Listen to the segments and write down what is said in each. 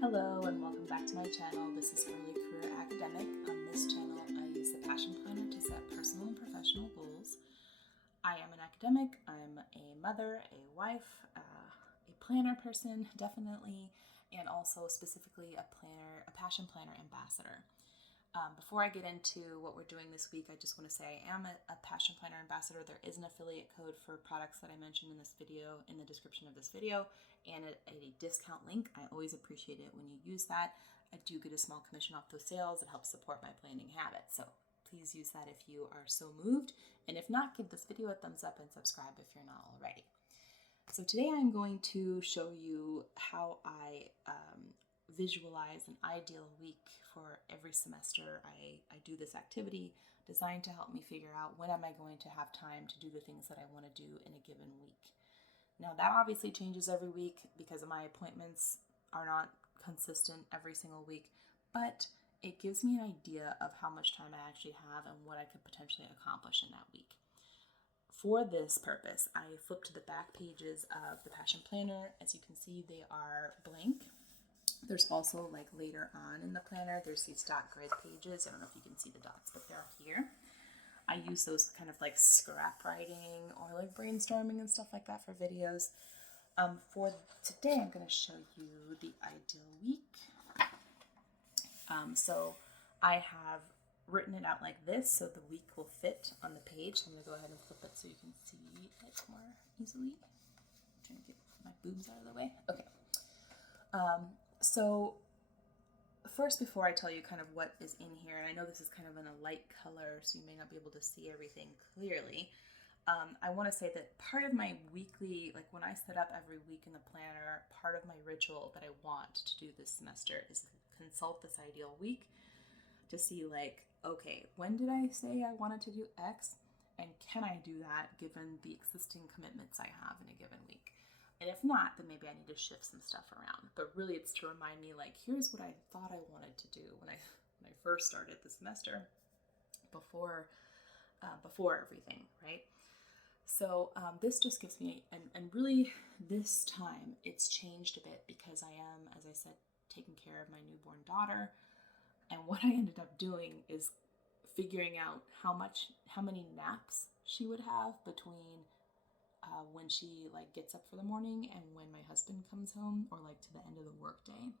Hello and welcome back to my channel. This is Early Career Academic. On this channel, I use the Passion Planner to set personal and professional goals. I am an academic, I'm a mother, a wife, a planner person, definitely, and also specifically a Passion Planner ambassador. Before I get into what we're doing this week, I just want to say I am a Passion Planner ambassador. There is an affiliate code for products that I mentioned in this video, in the description of this video, and a discount link. I always appreciate it when you use that. I do get a small commission off those sales. It helps support my planning habits. So please use that if you are so moved. And if not, give this video a thumbs up and subscribe if you're not already. So today I'm going to show you how I visualize an ideal week for every semester. I do this activity designed to help me figure out when am I going to have time to do the things that I want to do in a given week. Now that obviously changes every week because my appointments are not consistent every single week, but it gives me an idea of how much time I actually have and what I could potentially accomplish in that week. For this purpose, I flipped to the back pages of the Passion Planner. As you can see, they are blank. There's also, like, later on in the planner, there's these dot grid pages. I don't know if you can see the dots, but they're here. I use those kind of like scrap writing or like brainstorming and stuff like that for videos. For today, I'm going to show you the ideal week. So I have written it out like this so the week will fit on the page. So I'm going to go ahead and flip it so you can see it more easily. I'm trying to get my boobs out of the way. Okay. So first, before I tell you kind of what is in here, and I know this is kind of in a light color, so you may not be able to see everything clearly, I want to say that part of my weekly, like when I set up every week in the planner, part of my ritual that I want to do this semester is consult this ideal week to see, like, okay, when did I say I wanted to do X? And can I do that given the existing commitments I have in a given week? And if not, then maybe I need to shift some stuff around. But really, it's to remind me, like, here's what I thought I wanted to do when I first started the semester, before everything, right? So this just gives me, and really this time it's changed a bit because I am, as I said, taking care of my newborn daughter. And what I ended up doing is figuring out how many naps she would have between when she like gets up for the morning and when my husband comes home, or like to the end of the workday.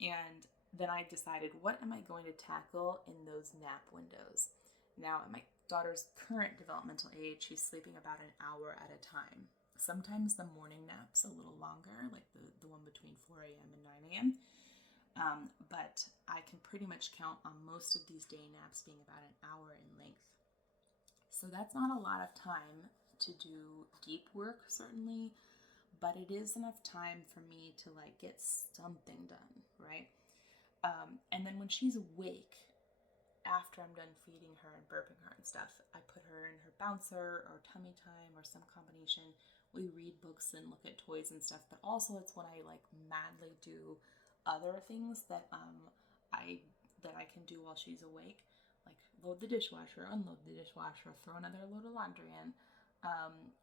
And then I decided, what am I going to tackle in those nap windows? Now, at my daughter's current developmental age, she's sleeping about an hour at a time. Sometimes the morning nap's a little longer, like the one between 4 a.m. and 9 a.m. But I can pretty much count on most of these day naps being about an hour in length. So that's not a lot of time to do deep work, certainly, but it is enough time for me to like get something done, right? And then when she's awake, after I'm done feeding her and burping her and stuff, I put her in her bouncer or tummy time or some combination. We read books and look at toys and stuff, but also it's when I like madly do other things that I can do while she's awake, like load the dishwasher, unload the dishwasher, throw another load of laundry in,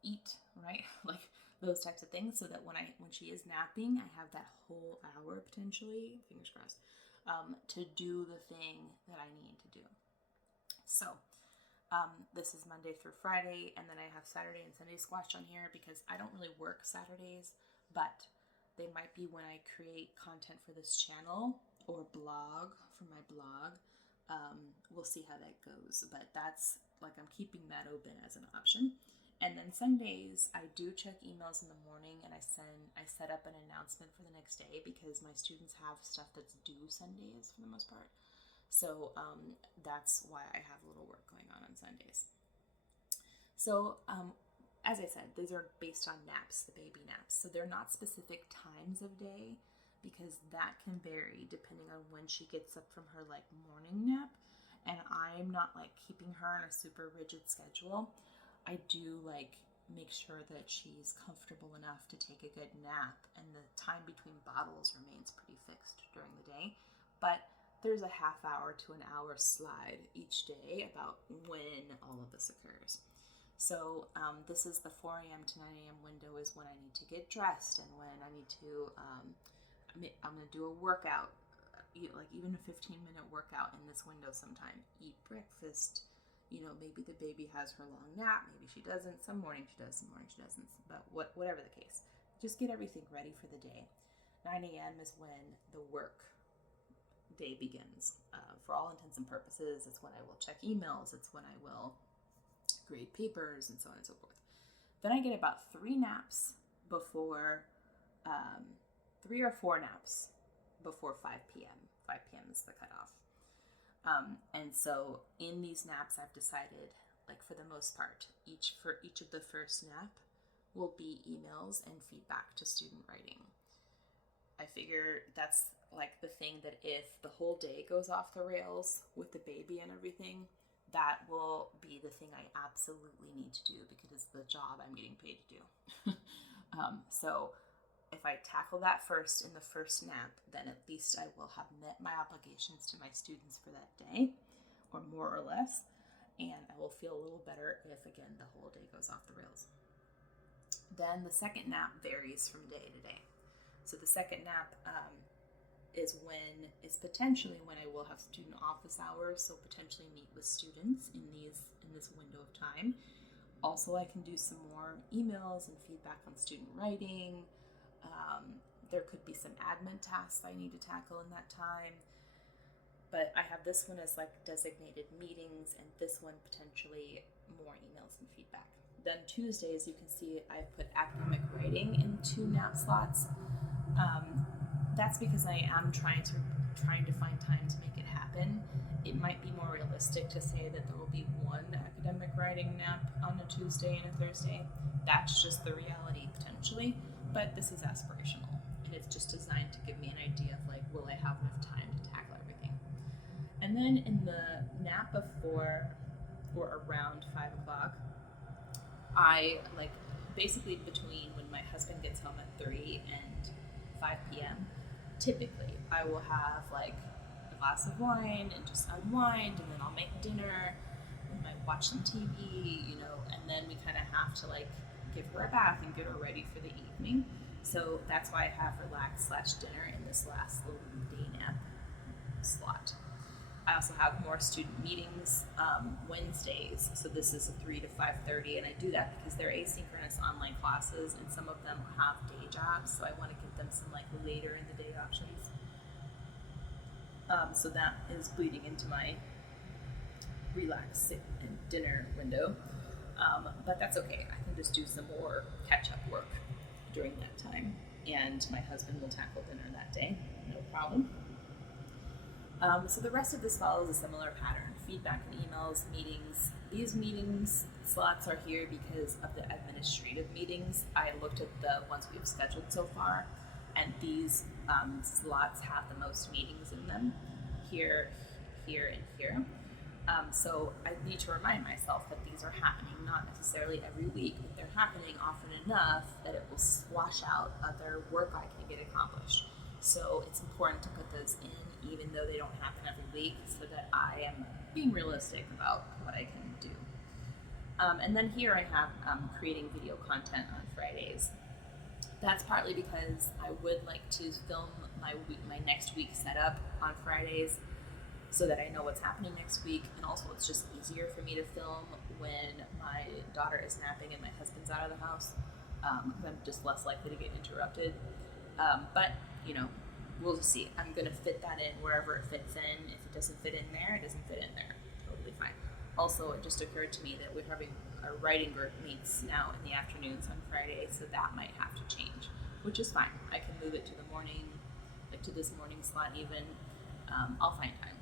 eat, right? Like those types of things, so that when she is napping, I have that whole hour potentially, fingers crossed, to do the thing that I need to do. So this is Monday through Friday, and then I have Saturday and Sunday squashed on here because I don't really work Saturdays, but they might be when I create content for this channel or blog for my blog. We'll see how that goes, but that's like, I'm keeping that open as an option. And then Sundays, I do check emails in the morning, and I set up an announcement for the next day because my students have stuff that's due Sundays for the most part. So that's why I have a little work going on Sundays. So as I said, these are based on naps, the baby naps. So they're not specific times of day because that can vary depending on when she gets up from her like morning nap. And I'm not like keeping her on a super rigid schedule. I do like make sure that she's comfortable enough to take a good nap, and the time between bottles remains pretty fixed during the day. But there's a half hour to an hour slide each day about when all of this occurs. So this is the 4 a.m. to 9 a.m. window is when I need to get dressed and when I need to I'm going to do a workout, like even a 15-minute workout in this window sometime. Eat breakfast. Maybe the baby has her long nap. Maybe she doesn't. Some morning she does, some morning she doesn't. But whatever the case, just get everything ready for the day. 9 a.m. is when the work day begins. For all intents and purposes, it's when I will check emails. It's when I will grade papers and so on and so forth. Then I get about 3 naps before, 3 or 4 naps before 5 p.m. 5 p.m. is the cutoff. And so in these naps, I've decided, like for the most part, for each of the first nap will be emails and feedback to student writing. I figure that's like the thing that if the whole day goes off the rails with the baby and everything, that will be the thing I absolutely need to do because it's the job I'm getting paid to do. So if I tackle that first in the first nap, then at least I will have met my obligations to my students for that day, or more or less, and I will feel a little better if, again, the whole day goes off the rails. Then the second nap varies from day to day. So the second nap is potentially when I will have student office hours, so potentially meet with students in this window of time. Also, I can do some more emails and feedback on student writing. There could be some admin tasks I need to tackle in that time. But I have this one as like designated meetings, and this one potentially more emails and feedback. Then Tuesdays, you can see I've put academic writing in 2 nap slots. That's because I am trying to find time to make it happen. It might be more realistic to say that there will be 1 academic writing nap on a Tuesday and a Thursday. That's just the reality potentially, but this is aspirational, and it's just designed to give me an idea of like, will I have enough time to tackle everything? And then in the nap before or around 5 o'clock, I basically between when my husband gets home at 3 and 5 p.m., typically I will have like a glass of wine and just unwind, and then I'll make dinner, we might watch some TV, and then we kind of have to like give her a bath and get her ready for the evening. So that's why I have relax/dinner in this last little day nap slot. I also have more student meetings Wednesdays. So this is a 3 to 5:30, and I do that because they're asynchronous online classes, and some of them have day jobs. So I want to give them some like later in the day options. So that is bleeding into my relax and dinner window. But that's okay. I can just do some more catch-up work during that time, and my husband will tackle dinner that day, no problem. So the rest of this follows a similar pattern: feedback and emails, meetings. These meetings slots are here because of the administrative meetings. I looked at the ones we've scheduled so far, and these slots have the most meetings in them, here, and here. So I need to remind myself that these are happening not necessarily every week, but they're happening often enough that it will squash out other work I can get accomplished. So it's important to put those in, even though they don't happen every week, so that I am being realistic about what I can do. And then here I have creating video content on Fridays. That's partly because I would like to film my next week setup on Fridays, so that I know what's happening next week, and also it's just easier for me to film when my daughter is napping and my husband's out of the house, because I'm just less likely to get interrupted. But we'll just see. I'm going to fit that in wherever it fits in. If it doesn't fit in there, it doesn't fit in there. Totally fine. Also, it just occurred to me that we're having our writing group meets now in the afternoons on Friday, so that might have to change, which is fine. I can move it to the morning, like to this morning slot even. I'll find time.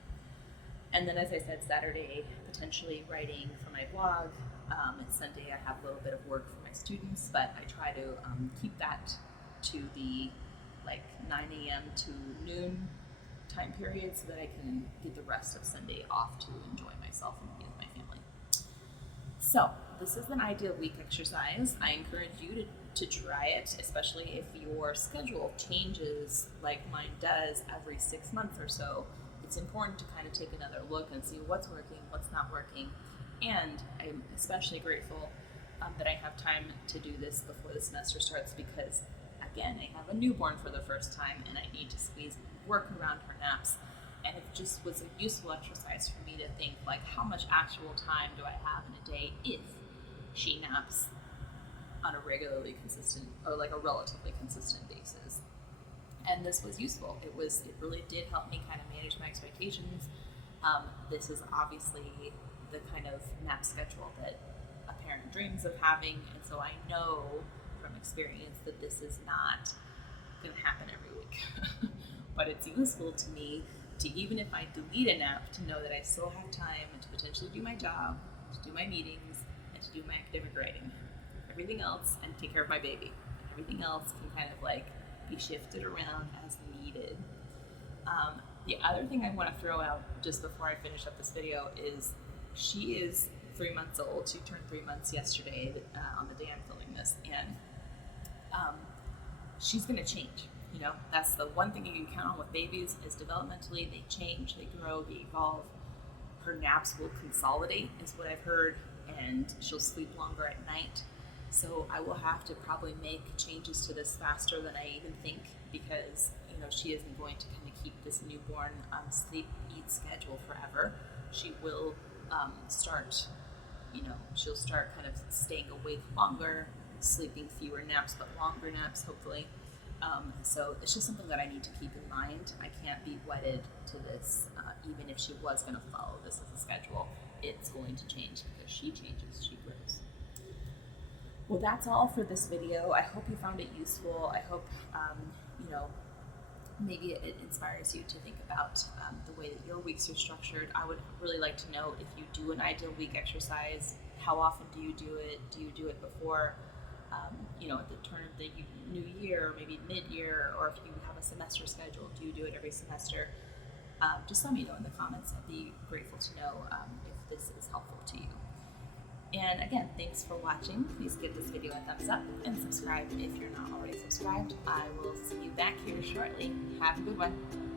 And then, as I said, Saturday, potentially writing for my blog. And Sunday, I have a little bit of work for my students, but I try to keep that to the 9 a.m. to noon time period, so that I can get the rest of Sunday off to enjoy myself and be with my family. So this is an ideal week exercise. I encourage you to try it, especially if your schedule changes like mine does every 6 months or so. It's important to kind of take another look and see what's working, what's not working. And I'm especially grateful that I have time to do this before the semester starts, because at again, I have a newborn for the first time and I need to squeeze work around her naps. And it just was a useful exercise for me to think, like, how much actual time do I have in a day if she naps on a regularly consistent, or like a relatively consistent basis. And this was useful. It really did help me kind of manage my expectations. This is obviously the kind of nap schedule that a parent dreams of having, and so I know from experience that this is not going to happen every week. But it's useful to me to, even if I delete a nap, to know that I still have time to potentially do my job, to do my meetings, and to do my academic writing. Everything else, and take care of my baby. Everything else can kind of like be shifted around as needed. The other thing I want to throw out just before I finish up this video is she is 3 months old. She turned 3 months yesterday on the day I'm filming this, and she's going to change. You know, that's the one thing you can count on with babies is developmentally they change, they grow, they evolve. Her naps will consolidate, is what I've heard, and she'll sleep longer at night. So I will have to probably make changes to this faster than I even think, because she isn't going to kind of keep this newborn sleep-eat schedule forever. She will start, she'll start kind of staying awake longer, sleeping fewer naps but longer naps, hopefully. So it's just something that I need to keep in mind. I can't be wedded to this, even if she was going to follow this as a schedule. It's going to change because she changes, she grows. Well, that's all for this video. I hope you found it useful. I hope, maybe it inspires you to think about the way that your weeks are structured. I would really like to know if you do an ideal week exercise, how often do you do it? Do you do it before, at the turn of the new year, or maybe mid-year, or if you have a semester schedule, do you do it every semester? Just let me know in the comments. I'd be grateful to know if this is helpful to you. And again, thanks for watching. Please give this video a thumbs up and subscribe if you're not already subscribed. I will see you back here shortly. Have a good one.